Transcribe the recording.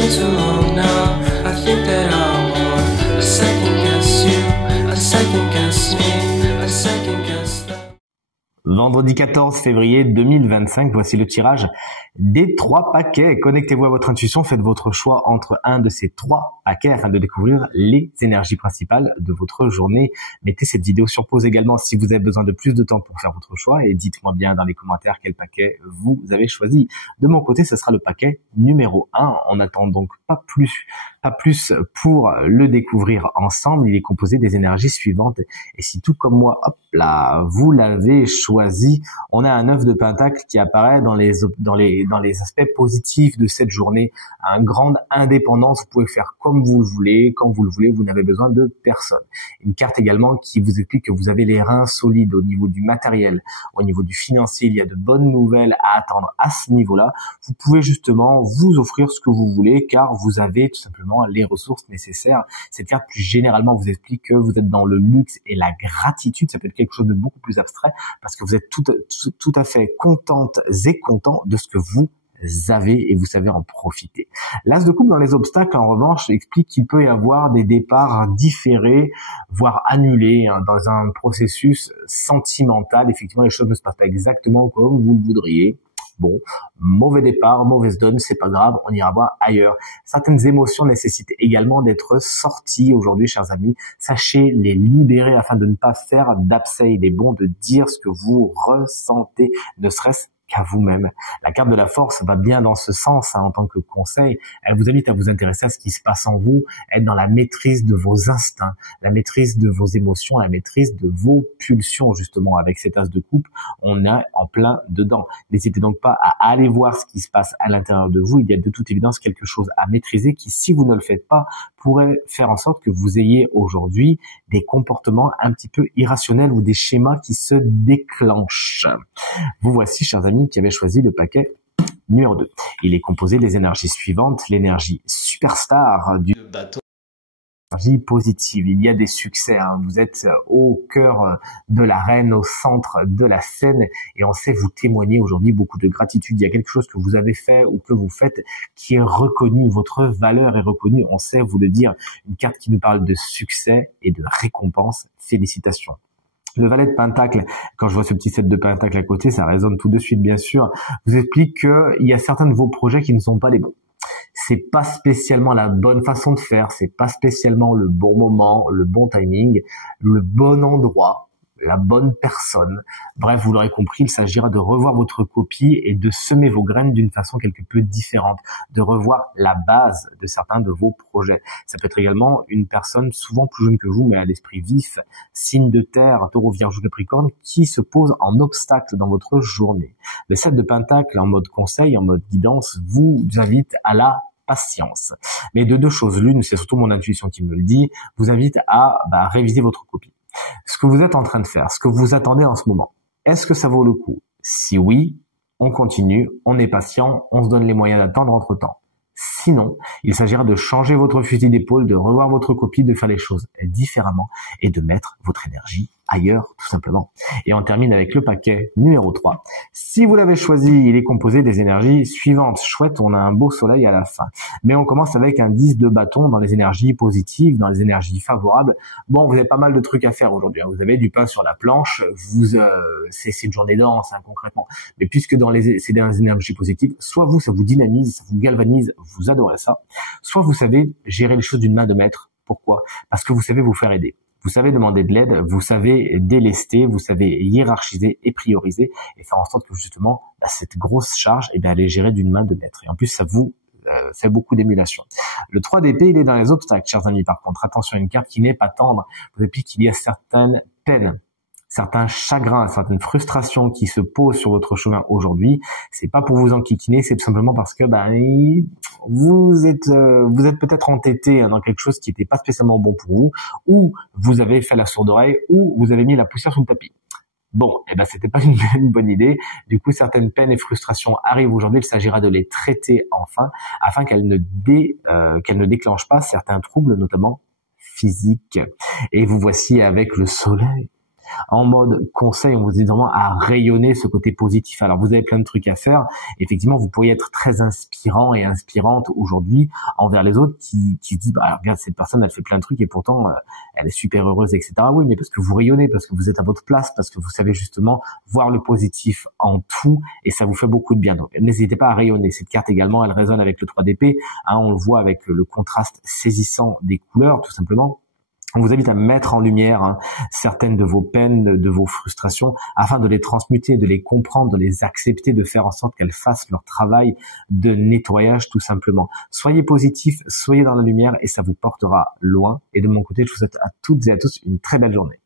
been too long now. I think that I want a second guess you, a second guess me, a second guess them. Vendredi 14 février 2025, voici le tirage des 3 paquets. Connectez-vous à votre intuition, faites votre choix entre un de ces 3 paquets afin de découvrir les énergies principales de votre journée. Mettez cette vidéo sur pause également si vous avez besoin de plus de temps pour faire votre choix et dites-moi bien dans les commentaires quel paquet vous avez choisi. De mon côté, ce sera le paquet numéro 1. On n'attend donc pas plus pour le découvrir ensemble. Il est composé des énergies suivantes et si tout comme moi, hop là, vous l'avez choisi, on a un 9 de pentacle qui apparaît dans les aspects positifs de cette journée. Une grande indépendance, vous pouvez faire comme vous le voulez, quand vous le voulez, vous n'avez besoin de personne. Une carte également qui vous explique que vous avez les reins solides au niveau du matériel, au niveau du financier, il y a de bonnes nouvelles à attendre à ce niveau-là. Vous pouvez justement vous offrir ce que vous voulez car vous avez tout simplement les ressources nécessaires. Cette carte plus généralement vous explique que vous êtes dans le luxe et la gratitude. Ça peut être quelque chose de beaucoup plus abstrait parce que vous êtes tout à fait contentes et contents de ce que vous avez et vous savez en profiter. L'as de coupe dans les obstacles, en revanche, explique qu'il peut y avoir des départs différés, voire annulés dans un processus sentimental. Effectivement, les choses ne se passent pas exactement comme vous le voudriez. Bon, mauvais départ, mauvaise donne, c'est pas grave, on ira voir ailleurs. Certaines émotions nécessitent également d'être sorties aujourd'hui, chers amis. Sachez les libérer afin de ne pas faire d'abcès. Il est bon de dire ce que vous ressentez, ne serait-ce qu'à vous-même. La carte de la force va bien dans ce sens en tant que conseil. Elle vous invite à vous intéresser à ce qui se passe en vous, être dans la maîtrise de vos instincts, la maîtrise de vos émotions, la maîtrise de vos pulsions. Justement, avec cet as de coupe, on est en plein dedans. N'hésitez donc pas à aller voir ce qui se passe à l'intérieur de vous. Il y a de toute évidence quelque chose à maîtriser qui, si vous ne le faites pas, pourrait faire en sorte que vous ayez aujourd'hui des comportements un petit peu irrationnels ou des schémas qui se déclenchent. Vous voici, chers amis, qui avait choisi le paquet numéro 2. Il est composé des énergies suivantes, l'énergie superstar du bateau, l'énergie positive. Il y a des succès, vous êtes au cœur de l'arène, au centre de la scène et on sait vous témoigner aujourd'hui beaucoup de gratitude. Il y a quelque chose que vous avez fait ou que vous faites qui est reconnu, votre valeur est reconnue, on sait vous le dire. Une carte qui nous parle de succès et de récompense. Félicitations. Le valet de pentacle, quand je vois ce petit 7 de pentacle à côté, ça résonne tout de suite bien sûr, vous explique qu'il y a certains de vos projets qui ne sont pas les bons. C'est pas spécialement la bonne façon de faire, c'est pas spécialement le bon moment, le bon timing, le bon endroit, la bonne personne. Bref, vous l'aurez compris, il s'agira de revoir votre copie et de semer vos graines d'une façon quelque peu différente, de revoir la base de certains de vos projets. Ça peut être également une personne souvent plus jeune que vous, mais à l'esprit vif, signe de terre, taureau, vierge ou capricorne, qui se pose en obstacle dans votre journée. Le 7 de pentacle en mode conseil, en mode guidance, vous invite à la patience. Mais de deux choses l'une, c'est surtout mon intuition qui me le dit, vous invite à réviser votre copie. Ce que vous êtes en train de faire, ce que vous attendez en ce moment, est-ce que ça vaut le coup? Si oui, on continue, on est patient, on se donne les moyens d'attendre entre-temps. Sinon, il s'agira de changer votre fusil d'épaule, de revoir votre copie, de faire les choses différemment et de mettre votre énergie ailleurs, tout simplement. Et on termine avec le paquet numéro 3. Si vous l'avez choisi, il est composé des énergies suivantes. Chouette, on a un beau soleil à la fin. Mais on commence avec un 10 de bâton dans les énergies positives, dans les énergies favorables. Bon, vous avez pas mal de trucs à faire aujourd'hui. Vous avez du pain sur la planche. C'est une journée dense, concrètement. Mais puisque c'est dans les énergies positives, soit vous, ça vous dynamise, ça vous galvanise, vous adorez ça. Soit vous savez gérer les choses d'une main de maître. Pourquoi? Parce que vous savez vous faire aider. Vous savez demander de l'aide, vous savez délester, vous savez hiérarchiser et prioriser et faire en sorte que justement cette grosse charge, elle est gérée d'une main de maître. Et en plus, ça vous fait beaucoup d'émulation. Le 3 d'épée, il est dans les obstacles, chers amis. Par contre, attention, une carte qui n'est pas tendre. Vous savez qu'il y a certaines peines, certains chagrins, certaines frustrations qui se posent sur votre chemin aujourd'hui. C'est pas pour vous enquiquiner, c'est tout simplement parce que vous êtes peut-être entêté dans quelque chose qui n'était pas spécialement bon pour vous, ou vous avez fait la sourde oreille, ou vous avez mis la poussière sous le tapis. Bon, c'était pas une bonne idée. Du coup, certaines peines et frustrations arrivent aujourd'hui. Il s'agira de les traiter enfin, afin qu'elles ne déclenchent pas certains troubles, notamment physiques. Et vous voici avec le soleil. En mode conseil, on vous dit vraiment à rayonner ce côté positif. Alors, vous avez plein de trucs à faire. Effectivement, vous pourriez être très inspirant et inspirante aujourd'hui envers les autres qui se disent, bah, regarde, cette personne, elle fait plein de trucs et pourtant, elle est super heureuse, etc. Oui, mais parce que vous rayonnez, parce que vous êtes à votre place, parce que vous savez justement voir le positif en tout et ça vous fait beaucoup de bien. Donc, n'hésitez pas à rayonner. Cette carte également, elle résonne avec le 3 d'épée. On le voit avec le contraste saisissant des couleurs, tout simplement. On vous invite à mettre en lumière certaines de vos peines, de vos frustrations, afin de les transmuter, de les comprendre, de les accepter, de faire en sorte qu'elles fassent leur travail de nettoyage, tout simplement. Soyez positifs, soyez dans la lumière et ça vous portera loin. Et de mon côté, je vous souhaite à toutes et à tous une très belle journée.